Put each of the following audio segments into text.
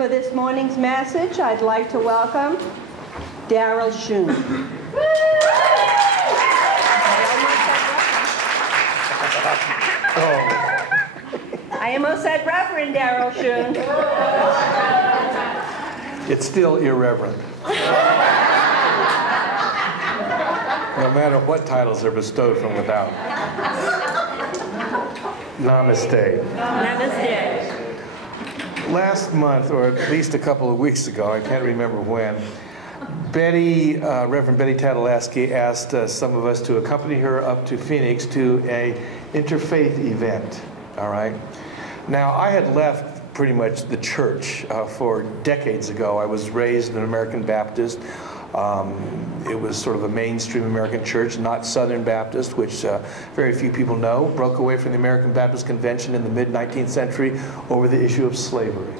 for this morning's message, I'd like to welcome Darryl Schoon. I almost said Reverend Darryl Schoon. It's still irreverent. No matter what titles are bestowed from without. Namaste. Namaste. Last month, or at least a couple of weeks ago, I can't remember when, Reverend Betty Tadalaski asked some of us to accompany her up to Phoenix to a interfaith event, all right? Now, I had left pretty much the church for decades ago. I was raised an American Baptist. It was sort of a mainstream American church, not Southern Baptist, which very few people know. Broke away from the American Baptist Convention in the mid-19th century over the issue of slavery.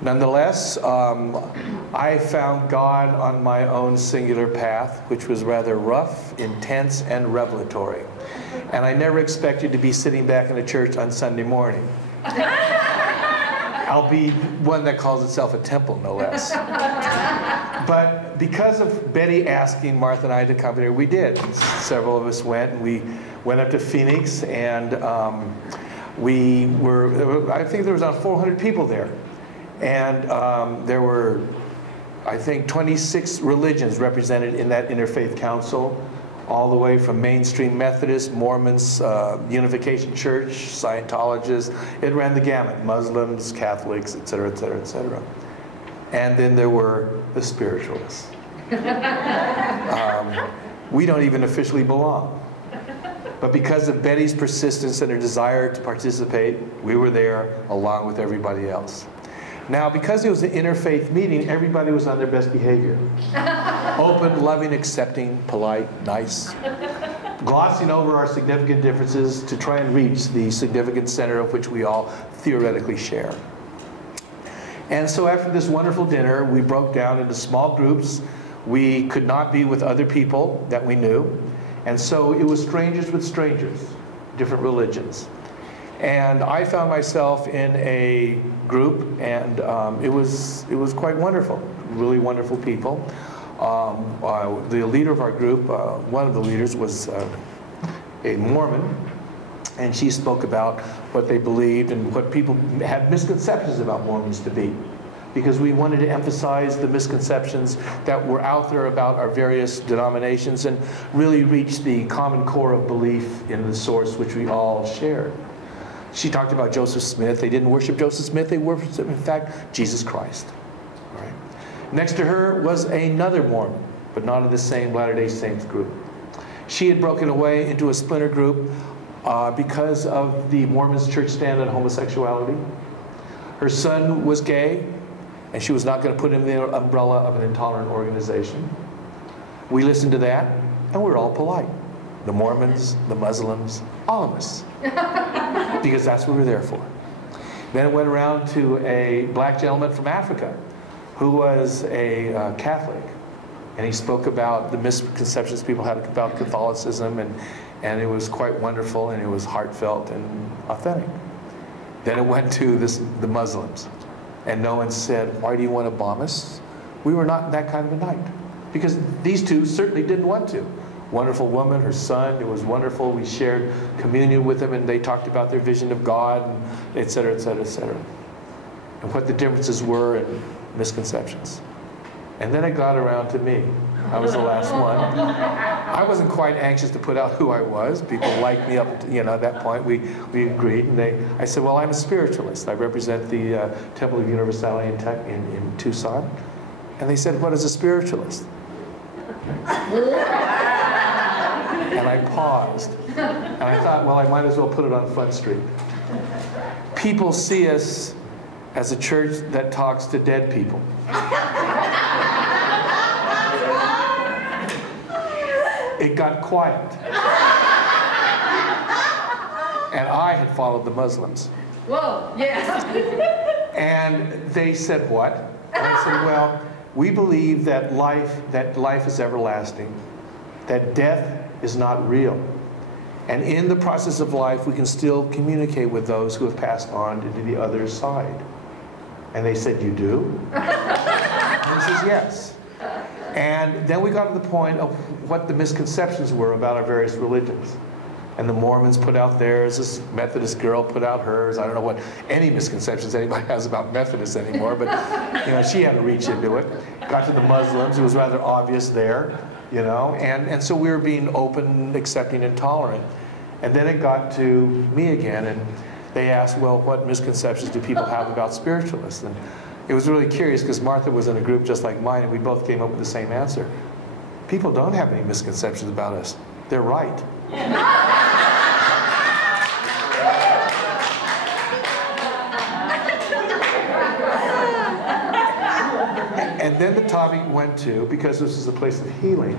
Nonetheless, I found God on my own singular path, which was rather rough, intense, and revelatory. And I never expected to be sitting back in a church on Sunday morning. I'll be one that calls itself a temple, no less. But because of Betty asking Martha and I to accompany her, we did. Several of us went, and we went up to Phoenix, and I think there was about 400 people there. And there were, I think, 26 religions represented in that Interfaith Council, all the way from mainstream Methodists, Mormons, Unification Church, Scientologists. It ran the gamut, Muslims, Catholics, et cetera, et cetera, et cetera. And then there were the spiritualists. We don't even officially belong. But because of Betty's persistence and her desire to participate, we were there along with everybody else. Now, because it was an interfaith meeting, everybody was on their best behavior. Open, loving, accepting, polite, nice. Glossing over our significant differences to try and reach the significant center of which we all theoretically share. And so after this wonderful dinner, we broke down into small groups. We could not be with other people that we knew. And so it was strangers with strangers, different religions. And I found myself in a group, and it was quite wonderful, really wonderful people. The leader of our group, one of the leaders was a Mormon, and she spoke about what they believed and what people had misconceptions about Mormons to be. Because we wanted to emphasize the misconceptions that were out there about our various denominations and really reach the common core of belief in the source which we all shared. She talked about Joseph Smith. They didn't worship Joseph Smith. They worshiped, in fact, Jesus Christ. All right. Next to her was another Mormon, but not of the same Latter-day Saints group. She had broken away into a splinter group because of the Mormons' church stand on homosexuality. Her son was gay, and she was not going to put him in the umbrella of an intolerant organization. We listened to that, and we were all polite. The Mormons, the Muslims, all of us. Because that's what we were there for. Then it went around to a black gentleman from Africa who was a Catholic. And he spoke about the misconceptions people had about Catholicism, and it was quite wonderful, and it was heartfelt and authentic. Then it went to the Muslims. And no one said, "Why do you want to bomb us?" We were not in that kind of a night. Because these two certainly didn't want to. Wonderful woman, her son, it was wonderful. We shared communion with them, and they talked about their vision of God, and et cetera, et cetera, et cetera. And what the differences were and misconceptions. And then it got around to me. I was the last one. I wasn't quite anxious to put out who I was. People liked me up to, at that point. We agreed, and I said, well, I'm a spiritualist. I represent the Temple of Universality in Tucson. And they said, what is a spiritualist? And I paused. And I thought, well, I might as well put it on Front Street. People see us as a church that talks to dead people. It got quiet. And I had followed the Muslims. Whoa, yes. And they said, what? And I said, well, we believe that life is everlasting, that death is not real. And in the process of life, we can still communicate with those who have passed on to the other side. And they said, "You do?" And he says, "Yes." And then we got to the point of what the misconceptions were about our various religions. And the Mormons put out theirs, this Methodist girl put out hers. I don't know what any misconceptions anybody has about Methodists anymore, but she had to reach into it. Got to the Muslims, it was rather obvious there, and so we were being open, accepting, and tolerant. And then it got to me again, and they asked, well, what misconceptions do people have about spiritualists? And it was really curious because Martha was in a group just like mine, and we both came up with the same answer. People don't have any misconceptions about us. They're right. And then the topic went to, because this is a place of healing,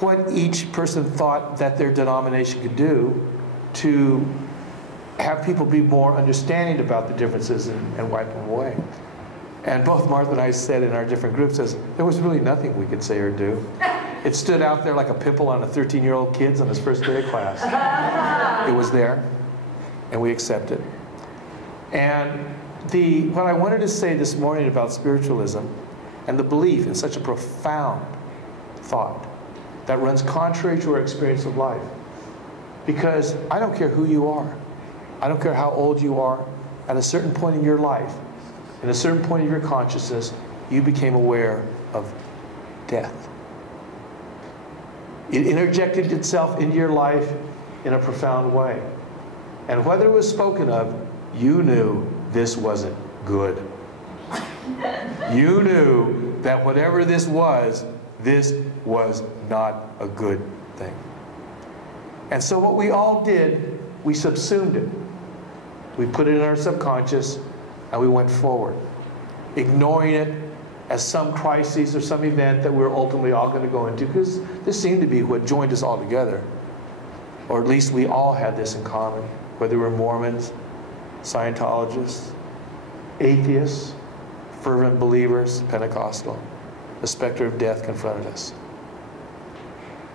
what each person thought that their denomination could do to have people be more understanding about the differences and wipe them away. And both Martha and I said in our different groups, there was really nothing we could say or do. It stood out there like a pimple on a 13-year-old kid's on his first day of class. It was there, and we accept it. And what I wanted to say this morning about spiritualism and the belief in such a profound thought that runs contrary to our experience of life. Because I don't care who you are. I don't care how old you are. At a certain point in your life, in a certain point of your consciousness, you became aware of death. It interjected itself into your life in a profound way. And whether it was spoken of, you knew this wasn't good. You knew that whatever this was not a good thing. And so what we all did, we subsumed it. We put it in our subconscious, and we went forward, ignoring it as some crisis or some event that we're ultimately all going to go into, because this seemed to be what joined us all together. Or at least we all had this in common, whether we're Mormons, Scientologists, atheists, fervent believers, Pentecostal. The specter of death confronted us.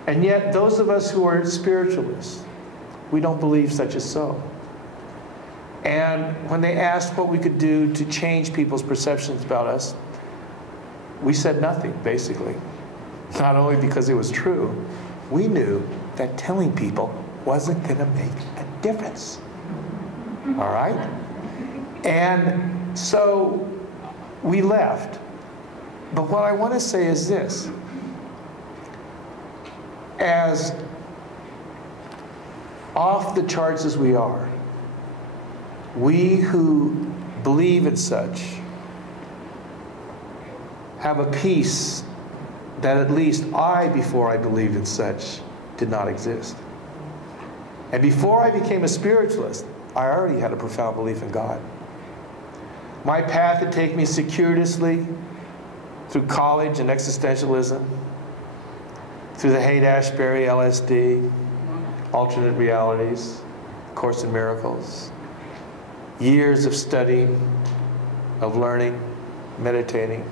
And yet, those of us who are spiritualists, we don't believe such is so. And when they asked what we could do to change people's perceptions about us, we said nothing, basically. Not only because it was true, we knew that telling people wasn't going to make a difference. All right? And so we left. But what I want to say is this. As off the charts as we are, we who believe in such have a peace that at least I, before I believed in such, did not exist. And before I became a spiritualist, I already had a profound belief in God. My path had taken me circuitously through college and existentialism, through the Haight-Ashbury LSD, alternate realities, Course in Miracles, years of studying, of learning, meditating.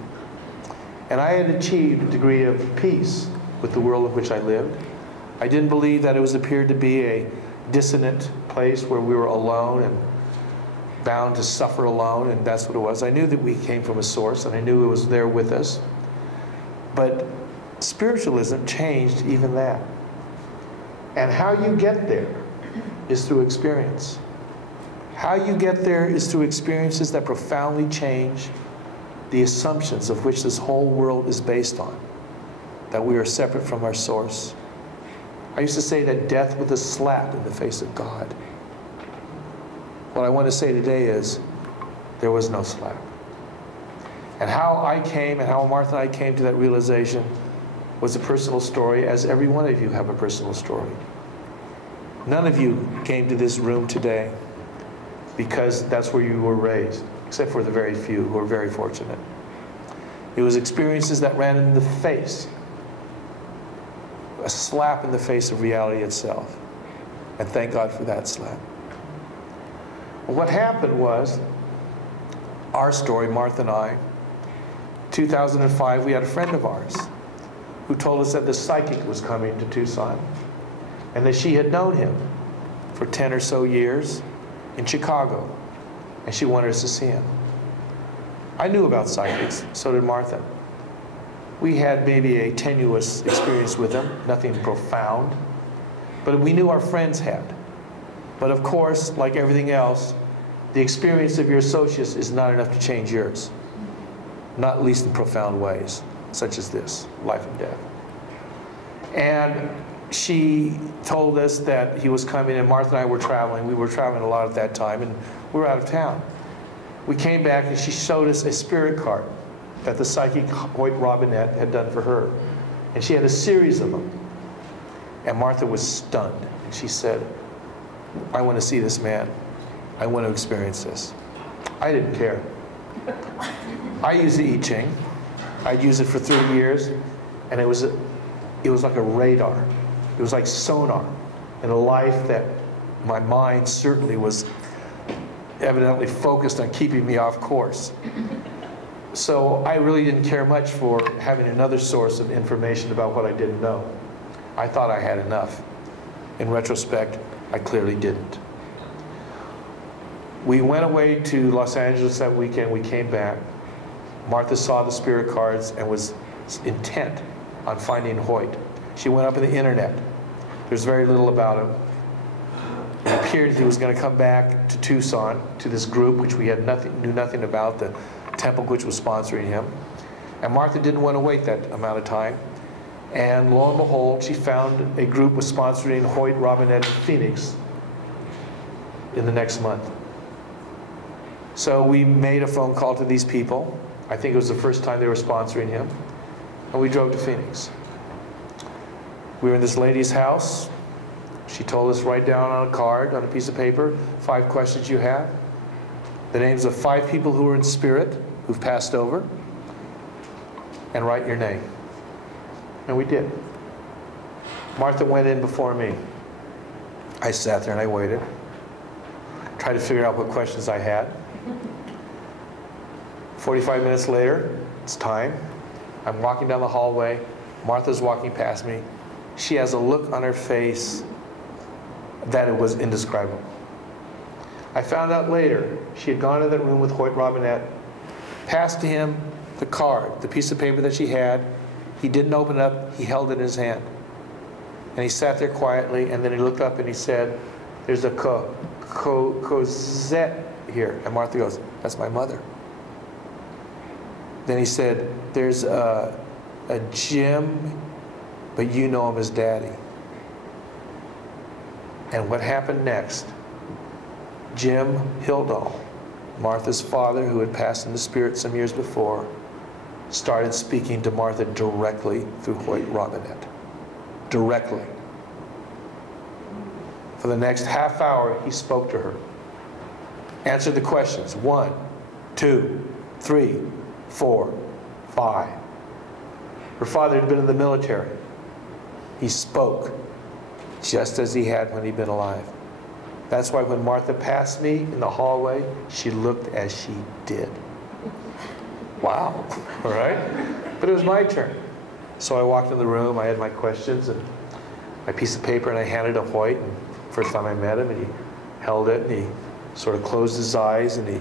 And I had achieved a degree of peace with the world in which I lived. I didn't believe that it appeared to be a dissonant place where we were alone and bound to suffer alone, and that's what it was. I knew that we came from a source, and I knew it was there with us. But spiritualism changed even that. And how you get there is through experience. How you get there is through experiences that profoundly change the assumptions of which this whole world is based on. That we are separate from our source. I used to say that death was a slap in the face of God. What I want to say today is, there was no slap. And how I came, and how Martha and I came to that realization was a personal story, as every one of you have a personal story. None of you came to this room today because that's where you were raised, except for the very few who are very fortunate. It was experiences that ran in the face, a slap in the face of reality itself. And thank God for that slap. What happened was, our story, Martha and I, 2005, we had a friend of ours who told us that the psychic was coming to Tucson and that she had known him for 10 or so years in Chicago, and she wanted us to see him. I knew about psychics, so did Martha. We had maybe a tenuous experience with them, nothing profound, but we knew our friends had. But of course, like everything else, the experience of your associates is not enough to change yours. Not least in profound ways, such as this, life and death. And she told us that he was coming, and Martha and I were traveling. We were traveling a lot at that time, and we were out of town. We came back, and she showed us a spirit card that the psychic Hoyt Robinette had done for her. And she had a series of them. And Martha was stunned. And she said, I want to see this man. I want to experience this. I didn't care. I used the I Ching. I'd used it for 30 years, and it was like a radar. It was like sonar in a life that my mind certainly was evidently focused on keeping me off course. So I really didn't care much for having another source of information about what I didn't know. I thought I had enough. In retrospect, I clearly didn't. We went away to Los Angeles that weekend. We came back. Martha saw the spirit cards and was intent on finding Hoyt. She went up on the internet. There's very little about him. It appeared he was going to come back to Tucson, to this group which we had knew nothing about, the temple which was sponsoring him. And Martha didn't want to wait that amount of time. And lo and behold, she found a group was sponsoring Hoyt Robinette in Phoenix in the next month. So we made a phone call to these people. I think it was the first time they were sponsoring him. And we drove to Phoenix. We were in this lady's house. She told us, write down on a card, on a piece of paper, 5 questions you have. The names of 5 people who were in spirit, who've passed over. And write your name. And we did. Martha went in before me. I sat there and I waited. Tried to figure out what questions I had. 45 minutes later, it's time. I'm walking down the hallway. Martha's walking past me. She has a look on her face that it was indescribable. I found out later she had gone to that room with Hoyt Robinette, passed to him the card, the piece of paper that she had. He didn't open it up. He held it in his hand. And he sat there quietly, and then he looked up and he said, there's a Cosette here. And Martha goes, that's my mother. Then he said, there's a Jim, but you know him as Daddy. And what happened next? Jim Hildahl, Martha's father, who had passed into spirit some years before, started speaking to Martha directly through Hoyt Robinette. Directly. For the next half hour, he spoke to her. Answered the questions. 1, 2, 3, 4, 5. Her father had been in the military. He spoke just as he had when he'd been alive. That's why when Martha passed me in the hallway, she looked as she did. Wow, all right? But it was my turn. So I walked in the room, I had my questions and my piece of paper, and I handed it to Hoyt. And first time I met him, and he held it, and he sort of closed his eyes, and he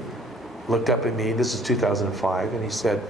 looked up at me. This is 2005, and he said,